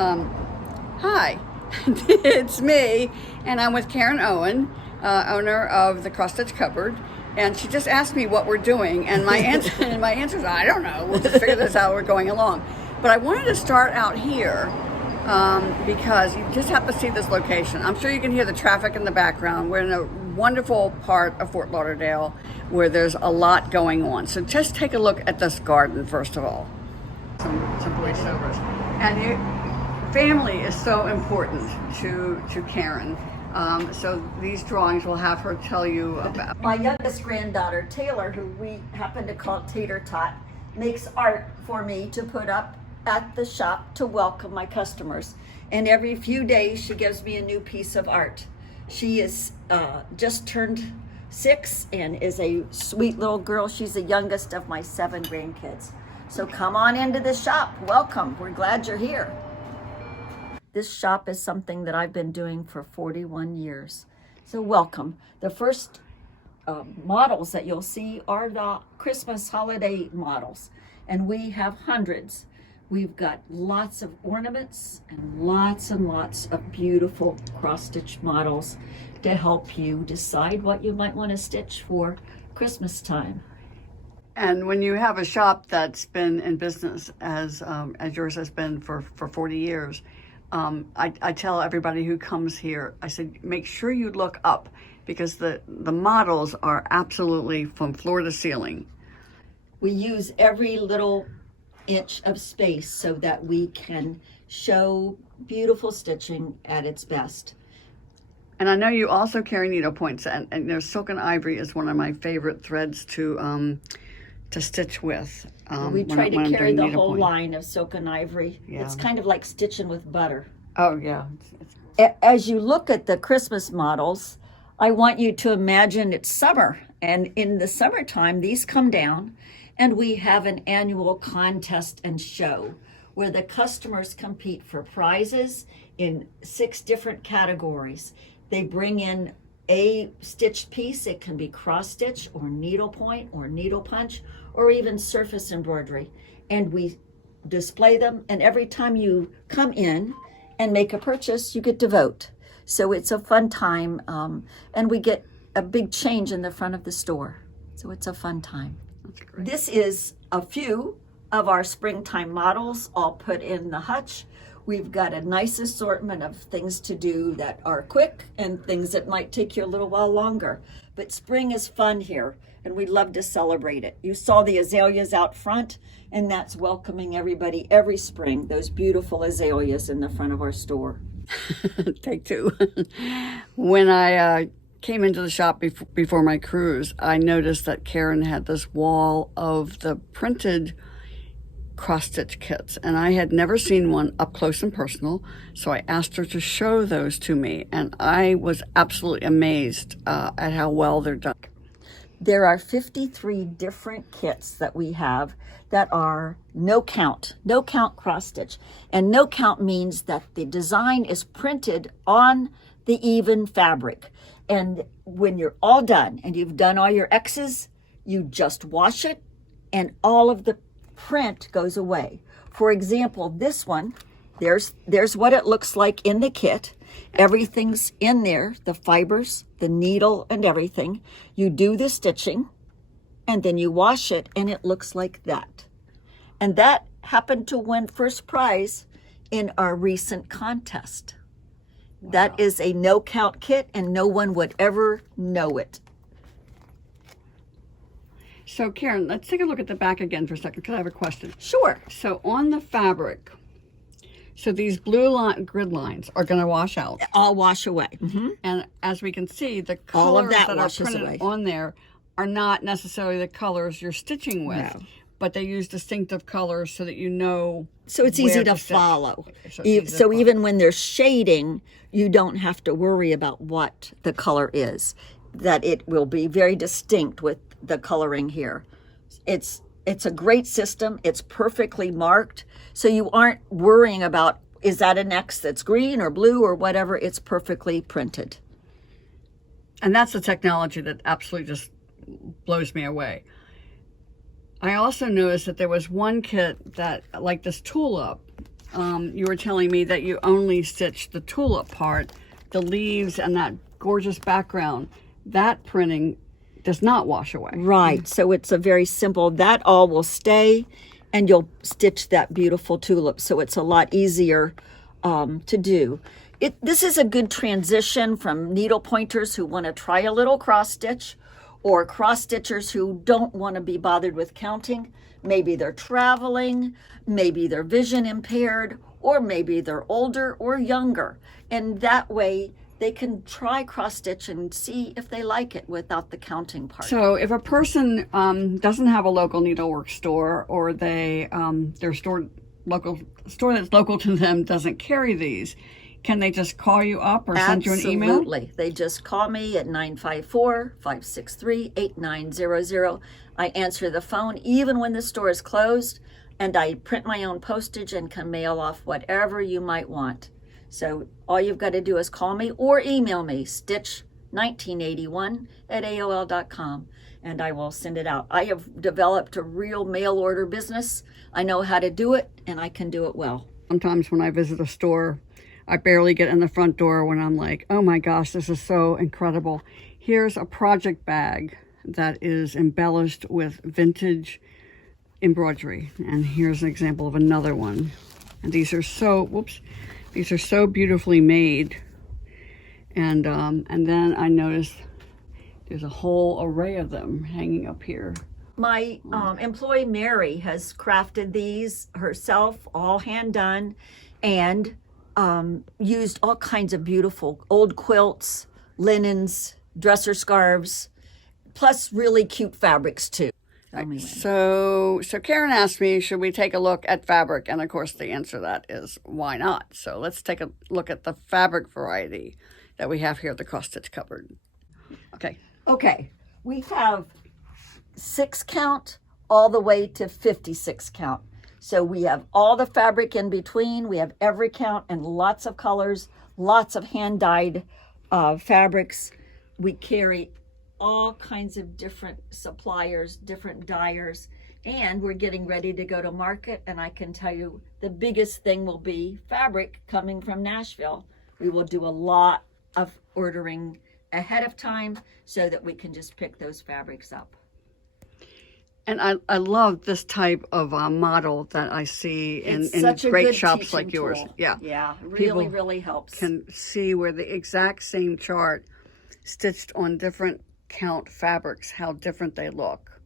Hi, it's me, and I'm with Karen Owen, owner of the Cross Stitch Cupboard, and she just asked me what we're doing, and my answer is, I don't know, we'll just figure this out, we're going along. But I wanted to start out here because you just have to see this location. I'm sure you can hear the traffic in the background. We're in a wonderful part of Fort Lauderdale where there's a lot going on. So just take a look at this garden first of all. Some voiceovers. And family is so important to Karen. So these drawings will have her tell you about. My youngest granddaughter, Taylor, who we happen to call Tater Tot, makes art for me to put up at the shop to welcome my customers. And every few days she gives me a new piece of art. She is just turned 6 and is a sweet little girl. She's the youngest of my 7 grandkids. So come on into the shop. Welcome. We're glad you're here. This shop is something that I've been doing for 41 years. So welcome. The first models that you'll see are the Christmas holiday models. And we have hundreds. We've got lots of ornaments and lots of beautiful cross-stitch models to help you decide what you might want to stitch for Christmas time. And when you have a shop that's been in business as yours has been for 40 years, I tell everybody who comes here, I said, make sure you look up because the models are absolutely from floor to ceiling. We use every little inch of space so that we can show beautiful stitching at its best. And I know you also carry needlepoints, and silk and ivory is one of my favorite threads to stitch with. We try to carry the whole line of silk and ivory. Yeah. It's kind of like stitching with butter. Oh yeah. As you look at the Christmas models, I want you to imagine it's summer, and in the summertime these come down and we have an annual contest and show where the customers compete for prizes in 6 different categories. They bring in a stitched piece. It can be cross stitch or needlepoint or needle punch or even surface embroidery. And we display them. And every time you come in and make a purchase, you get to vote. So it's a fun time. And we get a big change in the front of the store. So it's a fun time. That's great. This is a few of our springtime models all put in the hutch. We've got a nice assortment of things to do that are quick and things that might take you a little while longer. But spring is fun here, and we love to celebrate it. You saw the azaleas out front, and that's welcoming everybody every spring, those beautiful azaleas in the front of our store. Take 2. When I came into the shop before my cruise, I noticed that Karen had this wall of the printed cross-stitch kits, and I had never seen one up close and personal, so I asked her to show those to me, and I was absolutely amazed at how well they're done. There are 53 different kits that we have that are no count cross-stitch. And no count means that the design is printed on the even fabric. And when you're all done and you've done all your X's, you just wash it and all of the print goes away. For example, this one, there's what it looks like in the kit. Everything's in there, the fibers, the needle, and everything. You do the stitching, and then you wash it, and it looks like that. And that happened to win first prize in our recent contest. Wow. That is a no-count kit, and no one would ever know it. So Karen, let's take a look at the back again for a second because I have a question. Sure. So on the fabric, so these blue grid lines are going to wash out. All wash away. Mm-hmm. And as we can see, the colors that are printed away on there are not necessarily the colors you're stitching with, no. But they use distinctive colors so that you know. So it's easy to follow. So even when there's shading, you don't have to worry about what the color is. That it will be very distinct with the coloring here. It's a great system. It's perfectly marked. So you aren't worrying about, is that an X that's green or blue or whatever? It's perfectly printed. And that's the technology that absolutely just blows me away. I also noticed that there was one kit that, like this tulip, you were telling me that you only stitch the tulip part, the leaves and that gorgeous background. That printing does not wash away. Right. So it's a very simple, that all will stay, and you'll stitch that beautiful tulip. So it's a lot easier to do. This is a good transition from needle pointers who want to try a little cross stitch, or cross stitchers who don't want to be bothered with counting. Maybe they're traveling, maybe they're vision impaired, or maybe they're older or younger. And that way they can try cross stitch and see if they like it without the counting part. So if a person doesn't have a local needlework store, or their store that's local to them doesn't carry these, can they just call you up or send you an email? Absolutely. They just call me at 954-563-8900. I answer the phone even when the store is closed, and I print my own postage and can mail off whatever you might want. So all you've got to do is call me or email me, stitch1981@aol.com, and I will send it out. I have developed a real mail order business. I know how to do it, and I can do it well. Sometimes when I visit a store, I barely get in the front door when I'm like, oh my gosh, this is so incredible. Here's a project bag that is embellished with vintage embroidery. And here's an example of another one. And these are so beautifully made. And then I noticed there's a whole array of them hanging up here. My employee Mary has crafted these herself, all hand done, and used all kinds of beautiful old quilts, linens, dresser scarves, plus really cute fabrics too. So Karen asked me, should we take a look at fabric? And of course the answer to that is why not? So let's take a look at the fabric variety that we have here at the cross stitch cupboard. Okay, we have 6 count all the way to 56 count. So we have all the fabric in between. We have every count and lots of colors, lots of hand-dyed fabrics. We carry all kinds of different suppliers, different dyers, and we're getting ready to go to market. And I can tell you the biggest thing will be fabric coming from Nashville. We will do a lot of ordering ahead of time so that we can just pick those fabrics up. And I love this type of model that I see in such a great good shops like teaching yours. tool. Yeah, really, really helps. Can see where the exact same chart stitched on different count fabrics, how different they look.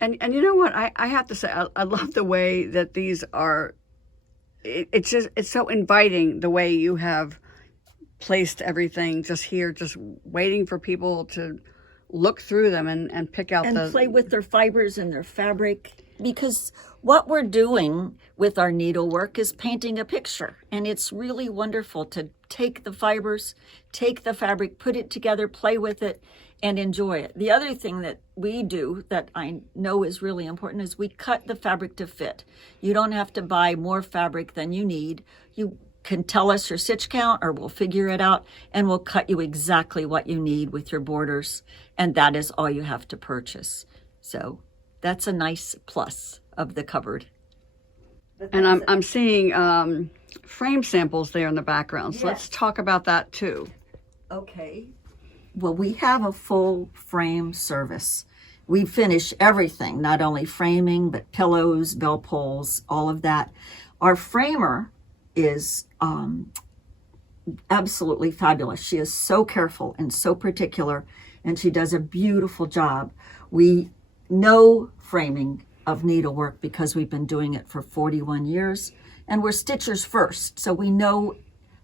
And you know what? I have to say, I love the way that these are. It's so inviting the way you have placed everything just here, just waiting for people to look through them and pick out and play with their fibers and their fabric, because what we're doing with our needlework is painting a picture, and it's really wonderful to take the fibers, take the fabric, put it together, play with it, and enjoy it. The other thing that we do that I know is really important is we cut the fabric to fit. You don't have to buy more fabric than you need. You can tell us your stitch count, or we'll figure it out, and we'll cut you exactly what you need with your borders, and that is all you have to purchase. So that's a nice plus of the cupboard. And I'm seeing frame samples there in the background, so let's talk about that too. Okay. Well, we have a full frame service. We finish everything, not only framing, but pillows, bell pulls, all of that. Our framer is absolutely fabulous. She is so careful and so particular, and she does a beautiful job. We know framing of needlework because we've been doing it for 41 years, and we're stitchers first, so we know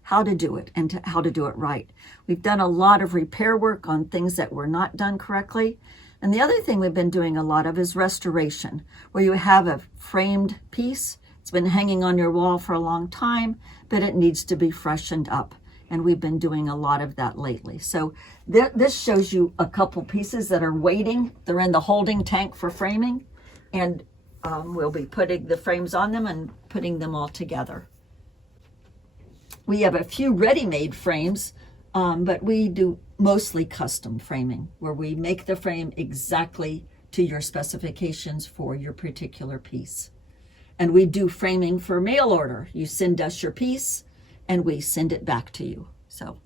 how to do it and how to do it right. We've done a lot of repair work on things that were not done correctly. And the other thing we've been doing a lot of is restoration, where you have a framed piece. It's been hanging on your wall for a long time, but it needs to be freshened up. And we've been doing a lot of that lately. So this shows you a couple pieces that are waiting. They're in the holding tank for framing. And we'll be putting the frames on them and putting them all together. We have a few ready-made frames, but we do mostly custom framing, where we make the frame exactly to your specifications for your particular piece. And we do framing for mail order. You send us your piece and we send it back to you. So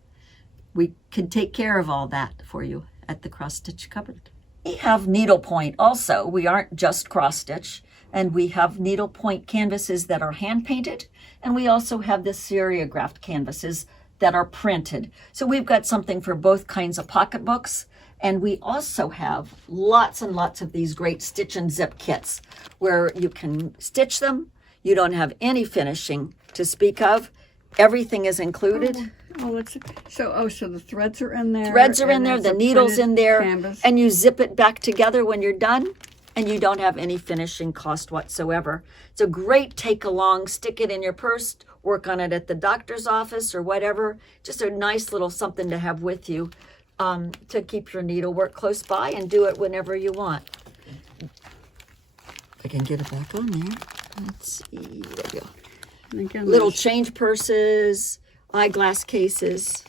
we can take care of all that for you at the Cross Stitch Cupboard. We have needlepoint also. We aren't just cross stitch, and we have needlepoint canvases that are hand painted, and we also have the serigraphed canvases that are printed. So we've got something for both kinds of pocketbooks, and we also have lots and lots of these great stitch and zip kits where you can stitch them. You don't have any finishing to speak of. Everything is included. So the threads are in there. Threads are in there, there's the a needle's printed in there, canvas. and you zip it back together when you're done, and you don't have any finishing cost whatsoever. It's a great take along, stick it in your purse, work on it at the doctor's office or whatever. Just a nice little something to have with you to keep your needlework close by and do it whenever you want. I can get it back on there. Let's see, there we go. And again, Little change purses, eyeglass cases.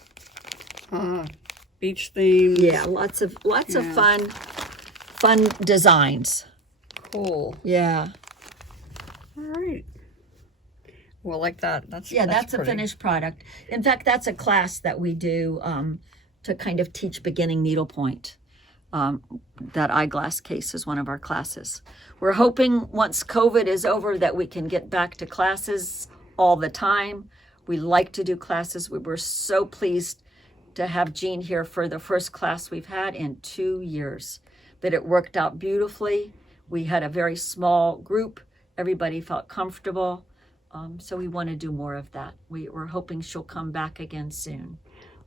beach themes. Yeah, lots of fun designs. Cool. Yeah. All right. Well, like that. That's That's a pretty. finished product. In fact, that's a class that we do to kind of teach beginning needlepoint. That eyeglass case is one of our classes. We're hoping once COVID is over that we can get back to classes all the time. We like to do classes. We were so pleased to have Jean here for the first class we've had in 2 years. But it worked out beautifully. We had a very small group. Everybody felt comfortable. So we want to do more of that. We're hoping she'll come back again soon.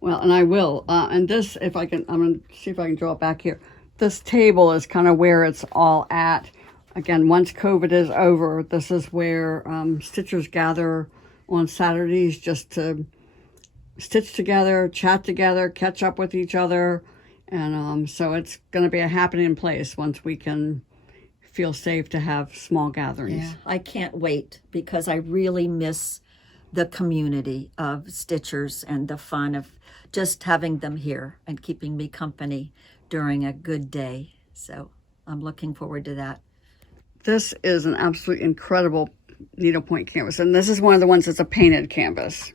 Well, and I will. And this, if I can, I'm going to see if I can draw it back here. This table is kind of where it's all at. Again, once COVID is over, this is where stitchers gather on Saturdays just to stitch together, chat together, catch up with each other. And so it's going to be a happening place once we can feel safe to have small gatherings. Yeah, I can't wait because I really miss the community of stitchers and the fun of just having them here and keeping me company during a good day. So I'm looking forward to that. This is an absolutely incredible needlepoint canvas, and this is one of the ones that's a painted canvas.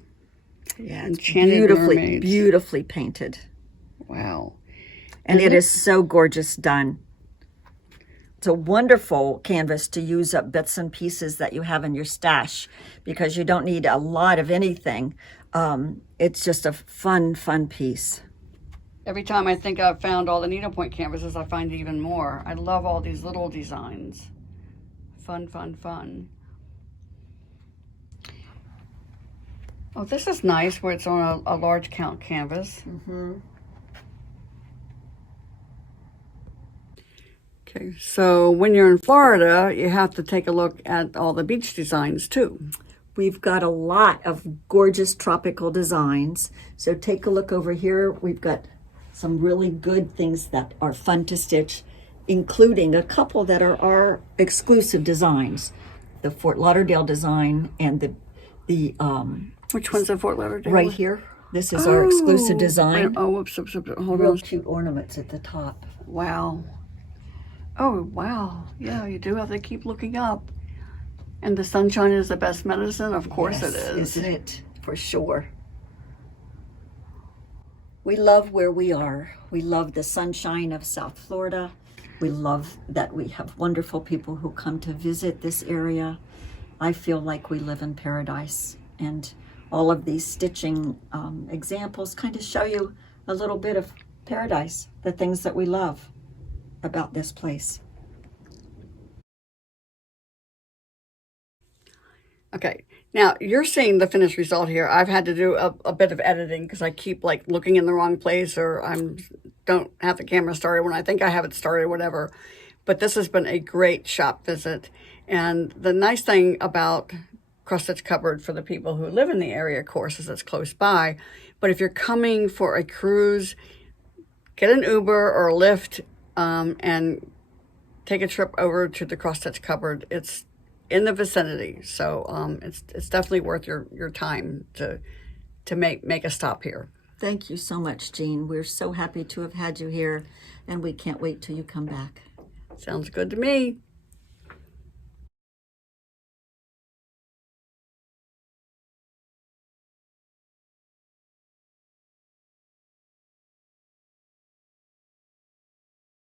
Yeah, Enchanted Mermaids. beautifully painted. Wow. And it is so gorgeous done. It's a wonderful canvas to use up bits and pieces that you have in your stash because you don't need a lot of anything. It's just a fun piece. Every time I think I've found all the needlepoint canvases, I find even more. I love all these little designs. Fun. Oh, this is nice where it's on a large count canvas. Mm-hmm. Okay, so when you're in Florida, you have to take a look at all the beach designs too. We've got a lot of gorgeous tropical designs. So take a look over here. We've got some really good things that are fun to stitch, including a couple that are our exclusive designs. The Fort Lauderdale design and the Which one's the Fort Lauderdale? right here. This is our exclusive design. Wait, oh, whoops, hold Real on. cute ornaments at the top. Wow. Oh, wow. Yeah, you do have to keep looking up. And the sunshine is the best medicine? Of course it is. Isn't it? For sure. We love where we are. We love the sunshine of South Florida. We love that we have wonderful people who come to visit this area. I feel like we live in paradise. And all of these stitching examples kind of show you a little bit of paradise, the things that we love about this place. Okay, now you're seeing the finished result here. I've had to do a bit of editing because I keep like looking in the wrong place or don't have the camera started when I think I have it started, whatever. But this has been a great shop visit. And the nice thing about Cross Stitch Cupboard for the people who live in the area, of course, is it's close by. But if you're coming for a cruise, get an Uber or a Lyft and take a trip over to the Cross Stitch Cupboard. It's in the vicinity, so it's definitely worth your time to make a stop here. Thank you so much, Jean. We're so happy to have had you here, and we can't wait till you come back. Sounds good to me.